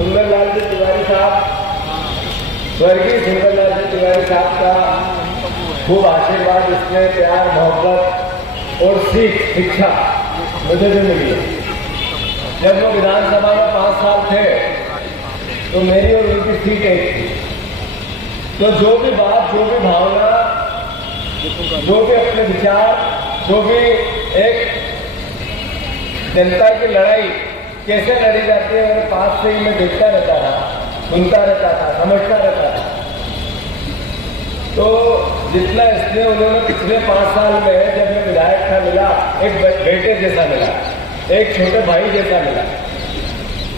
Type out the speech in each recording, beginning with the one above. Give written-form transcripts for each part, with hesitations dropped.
सुंदरलाल जी तिवारी साहब, स्वर्गीय सुंदरलाल जी तिवारी साहब का खूब आशीर्वाद, इसमें प्यार, मोहब्बत और शिक्षा मुझे भी मिली है। जब वो विधानसभा में 5 साल थे तो मेरी और उनकी सीट एक थी। तो जो भी बात, जो भी भावना, जो भी अपने विचार, जो भी एक जनता की लड़ाई कैसे लड़ी जाती है, मेरे पास से ही मैं देखता रहता था, सुनता रहता था, समझता रहता था। तो जितना इसलिए उन्होंने पिछले 5 साल में जब मैं विधायक था मिला, एक बेटे जैसा मिला, एक छोटे भाई जैसा मिला।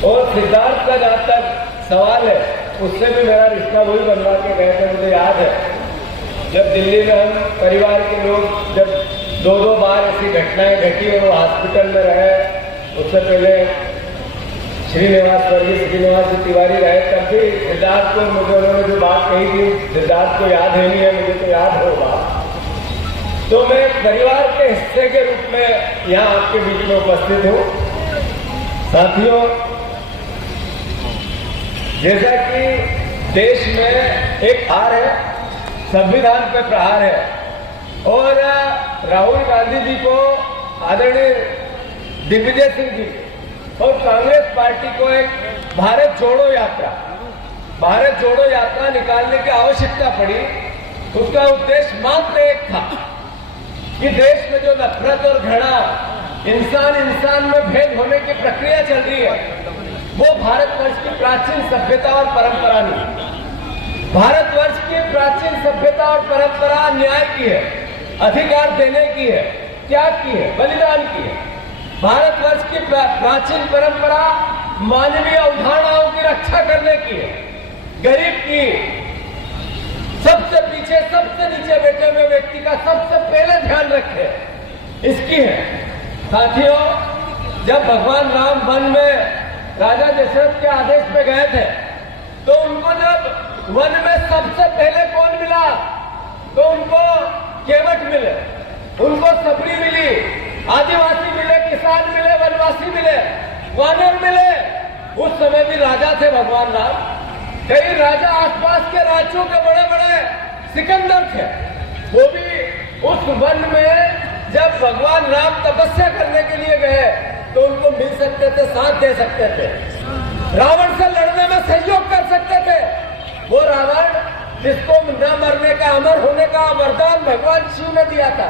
और सिद्धार्थ का जहां तक सवाल है, उससे भी मेरा रिश्ता वही बनवा के गए थे। मुझे याद है जब दिल्ली में हम परिवार के लोग जब 2-2 बार ऐसी घटनाएं घटी और वो हॉस्पिटल में रहे, उससे पहले स्वर्गीय श्रीनिवास जी तिवारी रहे, तब भी सिद्धार्थ को मुझे उन्होंने जो बात कही थी, सिद्धार्थ को याद है नहीं है, मुझे तो याद है वो बात। तो मैं परिवार के हिस्से के रूप में यहाँ आपके बीच में उपस्थित हूँ। साथियों, जैसा कि देश में एक हार है, संविधान पे प्रहार है और राहुल गांधी जी को, आदरणीय दिग्विजय सिंह जी और कांग्रेस पार्टी को एक भारत जोड़ो यात्रा निकालने की आवश्यकता पड़ी। उसका उद्देश्य मात्र एक था कि देश में जो नफरत और घृणा, इंसान में भेद होने की प्रक्रिया चल रही है, वो भारतवर्ष की प्राचीन सभ्यता और परंपरा नहीं। भारतवर्ष की प्राचीन सभ्यता और परंपरा न्याय की है, अधिकार देने की है, त्याग की है, बलिदान की है। भारतवर्ष की प्राचीन परंपरा मानवीय अवधारणाओं की रक्षा करने की है, गरीब की, सबसे पीछे, सबसे नीचे बैठे हुए व्यक्ति का सबसे पहले ध्यान रखे, इसकी है। साथियों, जब भगवान राम वन में राजा दशरथ के आदेश पे गए थे, तो उनको जब वन में सबसे पहले कौन मिला, तो उनको केवट मिले, उनको सबरी मिली, आदिवासी मिले, किसान मिले, वनवासी मिले, वानर मिले। उस समय भी राजा थे भगवान राम। कई राजा आसपास के राज्यों के बड़े बड़े सिकंदर थे, वो भी उस वन में जब भगवान राम तपस्या करने के लिए गए तो उनको मिल सकते थे, साथ दे सकते थे, रावण से लड़ने में सहयोग कर सकते थे। वो रावण जिसको न मरने का, अमर होने का वरदान भगवान शिव ने दिया था,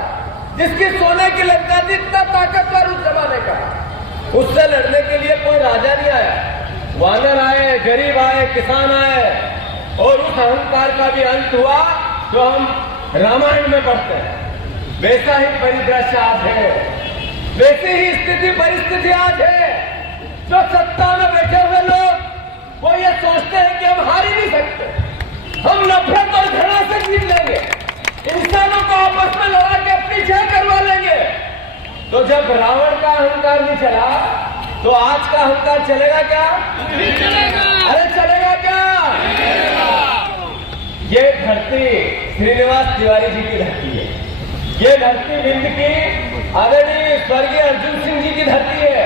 जिसकी सोने की लंका थी, इतना ताकतवर उस जमाने का, उससे लड़ने के लिए कोई राजा नहीं आया। वानर आए, गरीब आए, किसान आए और उस अहंकार का भी अंत हुआ जो हम रामायण में पढ़ते हैं। वैसा ही परिदृश्य आज है, वैसी ही स्थिति परिस्थिति आज है। जो सत्ता में बैठे हुए लोग वो ये सोचते हैं कि हम हार ही नहीं सकते, हम नफरत और घृणा से जीत लेंगे, इंसानों को आपस में लड़ा के अपनी जय करवा लेंगे। तो जब रावण का अहंकार नहीं चला, तो आज का अहंकार चलेगा क्या? नहीं चलेगा। अरे चलेगा क्या? ये धरती श्रीनिवास तिवारी जी की धरती है, ये धरती विंध्य की आदरणीय स्वर्गीय अर्जुन सिंह जी की धरती है,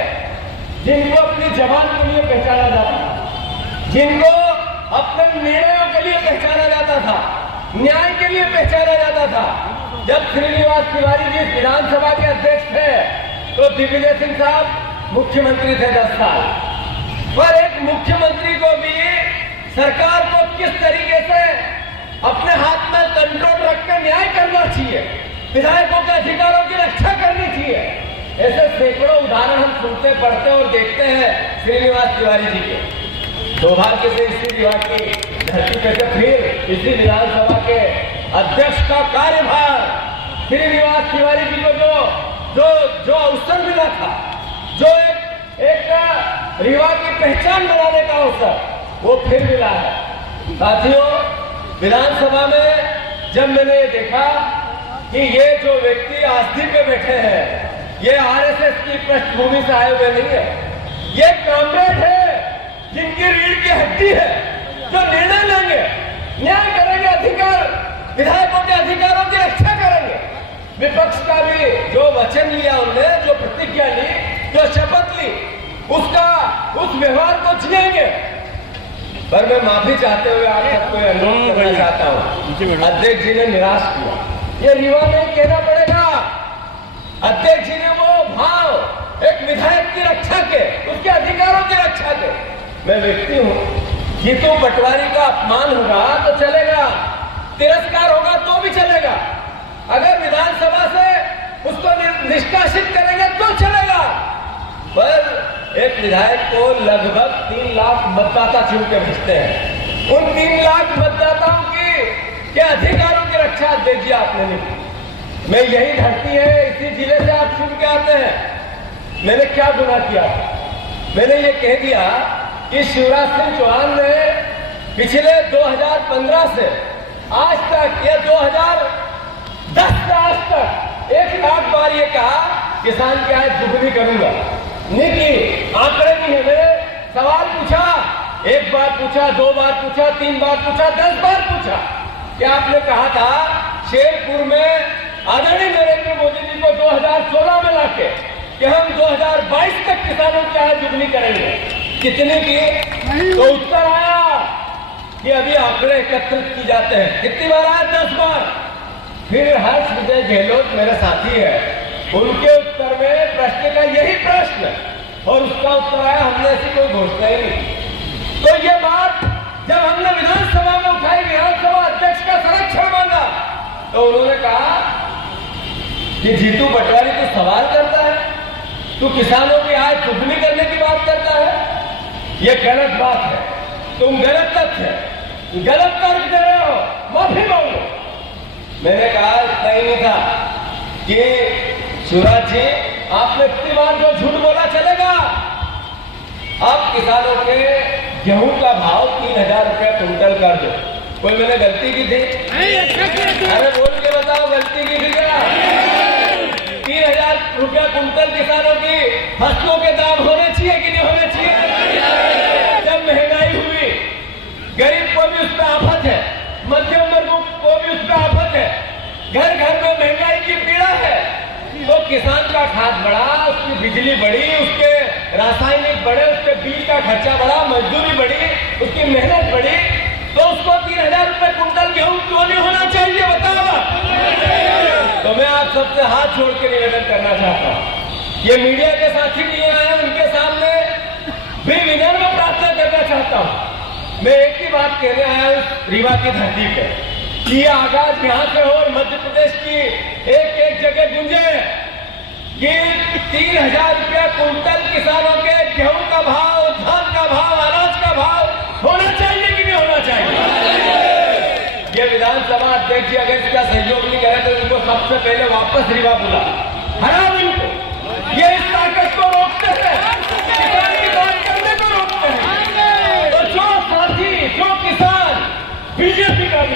जिनको अपनी जबान के लिए पहचाना जाता था, जिनको अपने निर्णयों के लिए पहचाना जाता था, न्याय के लिए पहचाना जाता था। जब श्रीनिवास तिवारी जी विधानसभा के अध्यक्ष थे तो दिग्विजय सिंह साहब मुख्यमंत्री थे 10 साल। पर एक मुख्यमंत्री को भी सरकार को किस तरीके से अपने हाथ में कंट्रोल रख के न्याय करना चाहिए, विधायकों के अधिकारों की रक्षा करनी चाहिए, ऐसे सैकड़ों उदाहरण हम सुनते, पढ़ते और देखते हैं श्रीनिवास तिवारी जी के। सौभाग्य से इसी विभाग की धरती पे से फिर इसी विधानसभा के अध्यक्ष का कार्यभार श्रीनिवास तिवारी जी को जो अवसर मिला था, जो एक रीवा की पहचान बनाने का अवसर, वो फिर मिला है। साथियों, विधानसभा में जब मैंने ये देखा कि ये जो व्यक्ति आसनी पे बैठे हैं, ये आरएसएस की पृष्ठभूमि से आए हुए नहीं है, ये कामरेड है, जिनकी रीढ़ की हड्डी है, जो निर्णय लेंगे, न्याय करेंगे, अधिकार, विधायकों के अधिकारों की रक्षा करेंगे। विपक्ष का भी जो वचन लिया उन्होंने, जो प्रतिज्ञा ली, जो शपथ ली, उस व्यवहार को जिएंगे। पर मैं माफी चाहते हुए आप सबको अनुरोध करना चाहता हूँ, अध्यक्ष जी ने निराश किया, ये रीवा में कहना पड़ेगा। अध्यक्ष जी ने वो भाव एक विधायक की रक्षा के, उसके अधिकारों की रक्षा के, मैं व्यक्ति हूँ, जीतू पटवारी का अपमान होगा तो चलेगा, तिरस्कार होगा तो भी चलेगा, अगर विधानसभा से उसको निष्कासित करेंगे तो चलेगा, पर एक विधायक को लगभग 3 लाख मतदाता चुन के भेजते हैं। उन 3 लाख मतदाताओं के अधिकारों की रक्षा अध्यक्ष जी आपने नहीं की। मैं यही धरती है, इसी जिले से आप चुन के आते हैं। मैंने क्या गुनाह किया? मैंने ये कह दिया कि शिवराज सिंह चौहान ने पिछले 2015 से आज तक, या 2010 से आज तक 1 लाख बार ये कहा किसान की आय दुगनी करूंगा। नहीं की, आंकड़े नहीं है। मैंने सवाल पूछा, 1 बार पूछा, 2 बार पूछा, 3 बार पूछा, 10 बार पूछा कि आपने कहा था शेरपुर में आदरणीय नरेंद्र मोदी जी को 2016 में लाके कि हम 2022 तक किसानों की आय दुगनी करेंगे, कितने की? तो उत्तर आया कि अभी आंकड़े एकत्रित की जाते हैं। कितनी बार आया? 10 बार। फिर हर्ष विजय गहलोत मेरे साथी है, उनके उत्तर में प्रश्न का यही प्रश्न, और उसका उत्तर आया हमने ऐसी कोई घोषणा ही नहीं। तो ये बात जब हमने विधानसभा में उठाई, विधानसभा अध्यक्ष का संरक्षण मांगा, तो उन्होंने कहा कि जीतू पटवारी तू सवाल करता है, तू किसानों की आय दुगनी करने की बात करता है, ये गलत बात है, तुम गलत तथ्य, गलत तर्क दे रहे हो, माफी मांगो। मैंने कहा इतना ही नहीं था कि शिवराज जी आपने इतनी बार जो झूठ बोला चलेगा, आप किसानों के गेहूं का भाव 3000 रुपया क्विंटल कर दो। कोई मैंने गलती की थी? अरे बोल के बताओ, गलती की थी क्या? 3000 रुपया क्विंटल किसानों की फसलों के दाम होने चाहिए कि नहीं होने चाहिए? जब महंगाई हुई, गरीब को भी उस पर आफत है, मध्यम वर्ग को भी उस पर आफत है, घर घर में महंगाई की पीड़ा है, तो किसान का खाद बढ़ा, उसकी बिजली बढ़ी, उसके रासायनिक बढ़े, उसके बीज का खर्चा बढ़ा, मजदूरी बढ़ी, उसकी मेहनत बढ़ी, तो उसको 3000 रुपए क्विंटल गेहूं क्यों नहीं होना चाहिए? बताओ। तो मैं आप सबसे हाथ जोड़ के निवेदन करना चाहता हूं, ये मीडिया के साथी भी आए, उनके सामने भी विनम्र प्रार्थना करना चाहता हूं। मैं एक ही बात कहने आया हूं रीवा की धरती पे, कि आगाज यहां से हो और मध्य प्रदेश की एक एक जगह गूंजे कि 3000 रुपया क्विंटल किसानों के गेहूं का भाव, धान का भाव, अनाज का भाव होना चाहिए कि नहीं होना चाहिए? ये विधानसभा अध्यक्ष जी अगर इसका सहयोग नहीं करे तो इनको सबसे पहले वापस रीवा बुला, हराओ इनको। ये इस ताकत को रोकते हैं, किसान की बात करने को रोकते हैं। तो जो साथी, जो किसान बीजेपी का भी,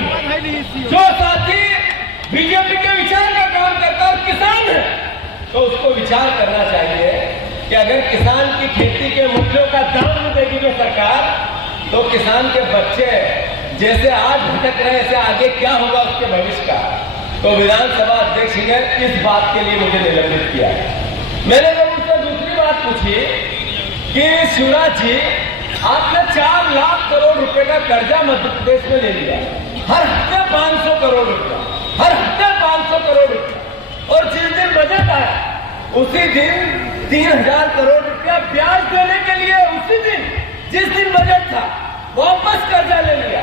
जो साथी बीजेपी के विचार का काम करता है, किसान है, तो उसको विचार करना चाहिए कि अगर किसान की खेती के मूल्यों का दाम नहीं देगी जो सरकार, तो किसान के बच्चे जैसे आज भटक रहे ऐसे आगे क्या होगा उसके भविष्य का। तो विधानसभा अध्यक्ष ने इस बात के लिए मुझे निलंबित किया। मैंने जब उनसे दूसरी बात पूछी कि शिवराज जी आपने 4 लाख करोड़ रुपए का कर्जा मध्य प्रदेश में ले लिया, हर हफ्ते 500 करोड़ रुपया, हर हफ्ते 500 करोड़ रुपया, और जिस दिन बजट आया उसी दिन 3000 करोड़ रुपया ब्याज देने के लिए, उसी दिन जिस दिन बजट था वापस कर्जा ले लिया।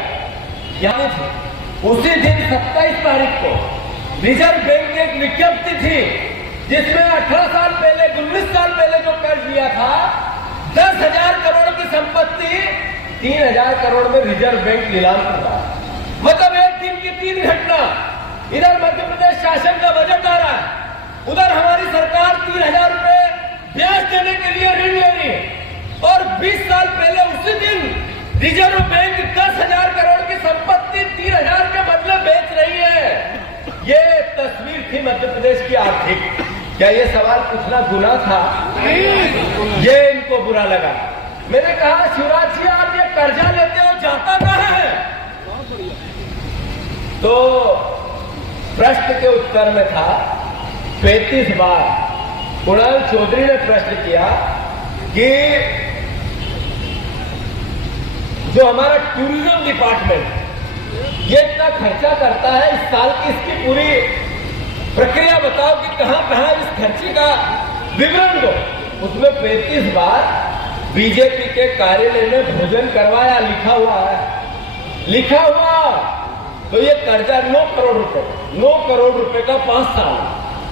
यानी उसी दिन 27 तारीख को रिजर्व बैंक की एक विज्ञप्ति थी जिसमें 18 साल पहले, 19 साल पहले जो कर्ज लिया था, 10,000 करोड़ की संपत्ति 3,000 करोड़ में रिजर्व बैंक नीलाम कर रहा है। मतलब एक दिन की 3 घटना। इधर मध्य प्रदेश शासन का बजट आ रहा है, उधर हमारी सरकार 3,000 रुपए ब्याज देने के लिए ऋण ले रही है, और 20 साल पहले उसी दिन रिजर्व बैंक 10,000 करोड़ की संपत्ति 3,000 के बदले बेच रही है। ये तस्वीर थी मध्य प्रदेश की आर्थिक। क्या ये सवाल पूछना गुनाह था? ये इनको बुरा लगा। मैंने कहा शिवराज जी आप ये कर्जा लेते हो, जाता कहां है? तो प्रश्न के उत्तर में था 35 बार कुणाल चौधरी ने प्रश्न किया कि जो हमारा टूरिज्म डिपार्टमेंट ये इतना खर्चा करता है, इस साल की इसकी पूरी प्रक्रिया बताओ कि कहां कहां इस खर्चे का विवरण दो। उसमें 35 बार बीजेपी के कार्यालय में भोजन करवाया, लिखा हुआ है, लिखा हुआ। तो ये कर्जा 9 करोड़ रुपए, 9 करोड़ रुपए का 5 साल,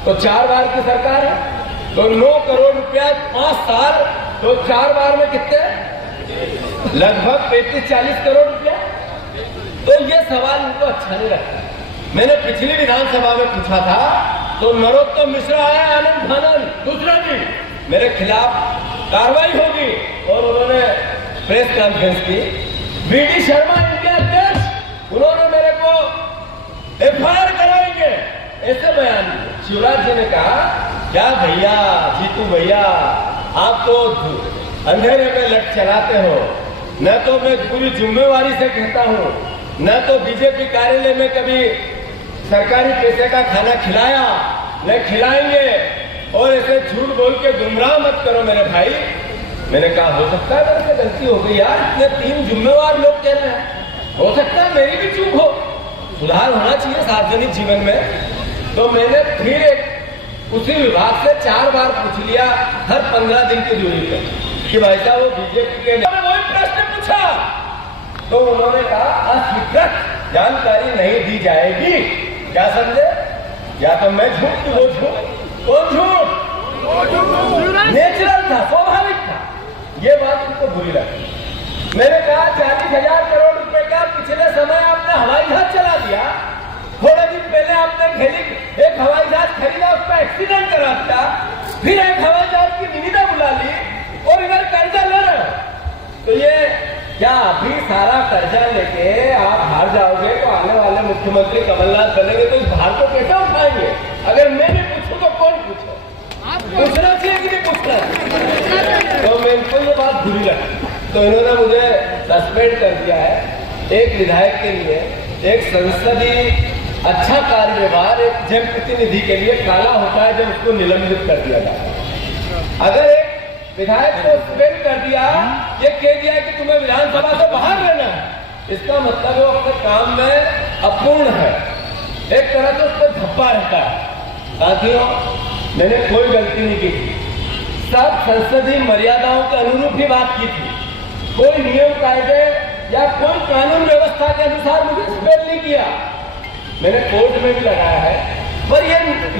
तो 4 बार की सरकार है, तो 9 करोड़ रुपया 5 साल, तो 4 बार में कितने, लगभग 35-40 करोड़ रुपया। तो ये सवाल उनको अच्छा नहीं लगता। मैंने पिछली विधानसभा में पूछा था, तो नरोत्तम मिश्रा आया आनंद फानंद दूसरा दिन, मेरे खिलाफ कार्रवाई होगी, और उन्होंने प्रेस कॉन्फ्रेंस की। वीडी शर्मा इनके अध्यक्ष, उन्होंने मेरे को एफआईआर कराएंगे ऐसे बयान दिए। शिवराज जी ने कहा, क्या भैया, जीतू भैया, आप तो अंधेरे में लट चलाते हो, न तो मैं पूरी जिम्मेवारी से कहता हूं, न तो बीजेपी कार्यालय में कभी सरकारी पैसे का खाना खिलाया, न खिलाएंगे, और ऐसे झूठ बोल के गुमराह मत करो मेरे भाई। मैंने कहा, हो सकता है मेरे से गलती हो गई यार, इतने 3 जिम्मेवार लोग कह रहे हैं, हो सकता है मेरी भी चूक हो, सुधार होना चाहिए सार्वजनिक जीवन में। तो मैंने फिर एक उसी विभाग से 4 बार पूछ लिया, हर 15 दिन की दूरी पर, कि भाई साहब वो बीजेपी के वही प्रश्न पूछा, तो उन्होंने कहा अस्वीकृत जानकारी नहीं दी जाएगी। क्या समझे, या तो मैं झूठ की वो झूठ, कौन झूठ, नेचुरल था, स्वाभाविक था। ये बात उनको बुरी लगी। मैंने कहा 40,000 करोड़ रुपए का पिछले समय आपने हवाई जहाज चला दिया, थोड़े दिन पहले आपने एक हवाई जहाज खरीदा, उसका एक्सीडेंट करा दिया, फिर एक हवाई जहाज की निविदा बुला ली, और इधर कर्जा ले रहे हो। तो ये क्या अभी सारा कर्जा लेके आप हार जाओगे, तो आने वाले मुख्यमंत्री कमलनाथ बनेंगे, तो इस भार को कैसे उठाएंगे? अगर मैं नहीं पूछूं तो कौन पूछे? पूछना चाहिए कि नहीं पूछना? तो मैं इनको ये बात बुरी लगी, तो इन्होंने मुझे सस्पेंड कर दिया है। एक विधायक के लिए, एक संसदीय अच्छा कार्य व्यवहार एक जनप्रतिनिधि के लिए काला होता है जब उसको निलंबित कर दिया जाता है। अगर एक विधायक को सस्पेंड कर दिया, ये कह दिया कि तुम्हें विधानसभा से बाहर रहना है, इसका मतलब वो अपने काम में अपूर्ण है, एक तरह से उस पर धब्बा रहता है। साथियों, मैंने कोई गलती नहीं की थी, सब संसदीय मर्यादाओं के अनुरूप ही बात की थी। कोई नियम कायदे या कोई कानून व्यवस्था के अनुसार मुझे सस्पेंड नहीं किया, मैंने कोर्ट में भी लगाया है। पर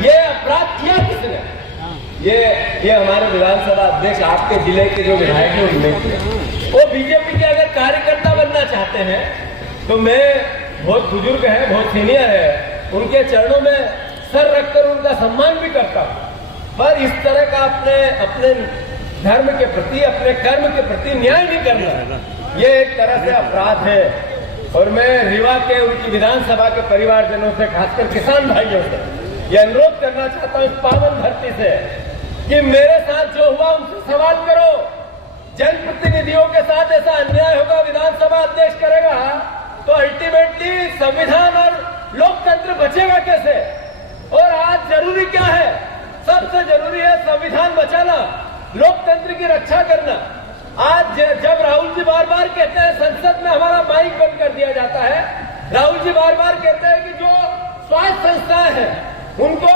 ये अपराध किया किसने? ये हमारे विधानसभा अध्यक्ष, आपके जिले के जो विधायक हैं उनने किया। वो बीजेपी के अगर कार्यकर्ता बनना चाहते हैं, तो मैं, बहुत बुजुर्ग है, बहुत सीनियर है, उनके चरणों में सर रखकर उनका सम्मान भी करता हूं। पर इस तरह का अपने धर्म के प्रति, अपने कर्म के प्रति न्याय नहीं करना, ये एक तरह से अपराध है। और मैं रीवा के उनकी विधानसभा के परिवारजनों से, खासकर किसान भाइयों से, ये अनुरोध करना चाहता हूं इस पावन धरती से, कि मेरे साथ जो हुआ उनसे सवाल करो। जनप्रतिनिधियों के साथ ऐसा अन्याय होगा, विधानसभा अध्यक्ष करेगा, तो अल्टीमेटली संविधान और लोकतंत्र बचेगा कैसे? और आज जरूरी क्या है? सबसे जरूरी है संविधान बचाना, लोकतंत्र की रक्षा करना। आज जब राहुल जी बार बार कहते हैं संसद में हमारा माइक बंद कर दिया जाता है, राहुल जी बार बार कहते हैं कि जो स्वास्थ्य संस्थाएं हैं उनको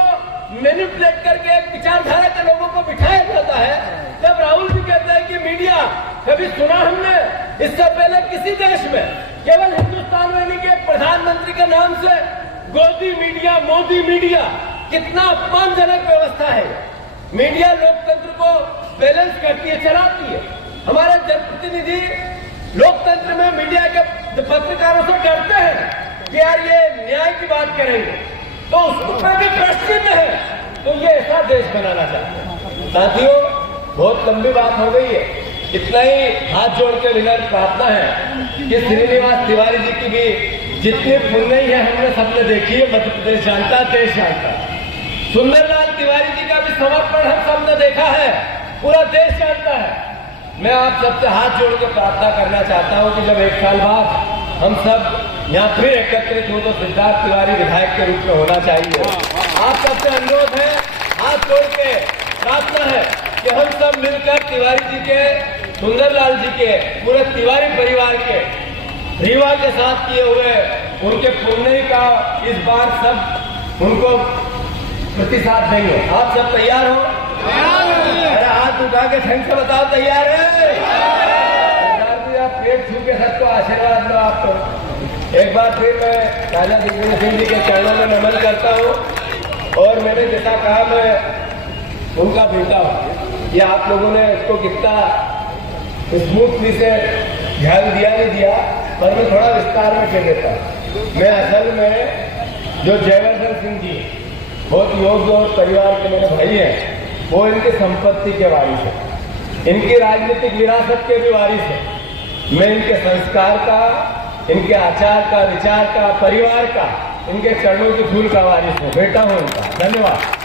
मैनिपुलेट करके एक विचारधारा के लोगों को बिठाया जाता है, जब राहुल जी कहते हैं कि मीडिया, कभी सुना हमने इससे पहले किसी देश में, केवल हिंदुस्तान में नहीं कि एक प्रधानमंत्री के नाम से गोदी मीडिया, मोदी मीडिया, कितना अपमानजनक व्यवस्था है। मीडिया लोकतंत्र को बैलेंस करती है, चलाती है। हमारे जनप्रतिनिधि लोकतंत्र में मीडिया के पत्रकारों से डरते हैं कि यार ये न्याय की बात करेंगे, तो उसमें भी प्रश्न है, तो ये ऐसा देश बनाना चाहते हैं। साथियों, बहुत लंबी बात हो गई है, इतना ही हाथ जोड़ के विनम्र प्रार्थना है कि श्रीनिवास तिवारी जी की भी जितनी पुण्य है हमने सबने देखी है, मध्य प्रदेश जानता, देश जानता। सुंदरलाल तिवारी जी का भी समर्पण हम सबने देखा है, पूरा देश जानता है। मैं आप सबसे हाथ जोड़ के प्रार्थना करना चाहता हूं कि जब 1 साल बाद हम सब यहाँ फिर एकत्रित हो, तो सिद्धार्थ तिवारी विधायक के रूप में होना चाहिए। आप सबसे अनुरोध है, हाथ जोड़ के प्रार्थना है कि हम सब मिलकर तिवारी जी के, सुंदरलाल जी के, पूरे तिवारी परिवार के रीवा के साथ किए हुए उनके पुण्य का इस बार सब उनको प्रतिसाद देंगे। आप सब तैयार हो? अरे हाथ उठा के ढंग से बताओ, तैयार है? आप पेट छू के सबको आशीर्वाद लो। आपको एक बार फिर मैं राजा दिग्विजय सिंह जी के चरणों में नमन करता हूँ और मैंने जैसा कहा मैं उनका बेटा हूँ। ये आप लोगों ने इसको कितना स्मूथली से ध्यान दिया नहीं दिया, पर मैं थोड़ा विस्तार में कह देता हूँ। मैं असल में जो जयवर्धन सिंह जी बहुत योग्य और परिवार के मेरे भाई हैं, वो इनकी संपत्ति के वारिस है, इनकी राजनीतिक विरासत के भी वारिस है। मैं इनके संस्कार का, इनके आचार का, विचार का, परिवार का, इनके चरणों की धूल का वारिस हूँ, बेटा हूँ इनका। धन्यवाद।